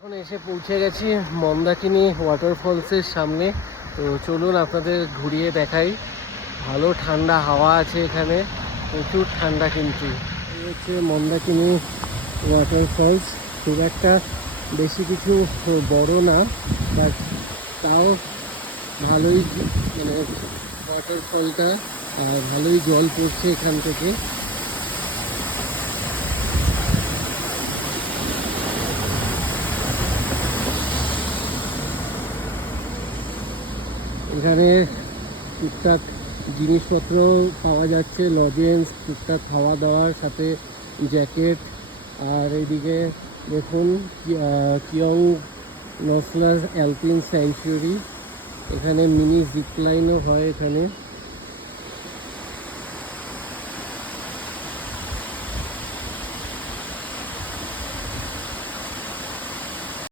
এখন এসে পৌঁছে গেছি মন্দাকিনী ওয়াটারফলসের সামনে। তো চলুন আপনাদের ঘুরিয়ে দেখাই। ভালো ঠান্ডা হাওয়া আছে এখানে, প্রচুর ঠান্ডা কিন্তু। এই হচ্ছে মন্দাকিনী ওয়াটারফলস। খুব একটা বেশি কিছু বড় না, বাট তাও ভালোই মানে ওয়াটারফলটা ভালোই জল পড়ছে এখান থেকে। এখানে টুকটাক জিনিসপত্র পাওয়া যাচ্ছে, লজেন্স, টুকটাক খাওয়া দাওয়ার সাথে জ্যাকেট। আর এইদিকে দেখুন কিয়ং নসলার অ্যালপিন স্যাংচুয়ারি, এখানে মিনি জিপলাইনও হয় এখানে।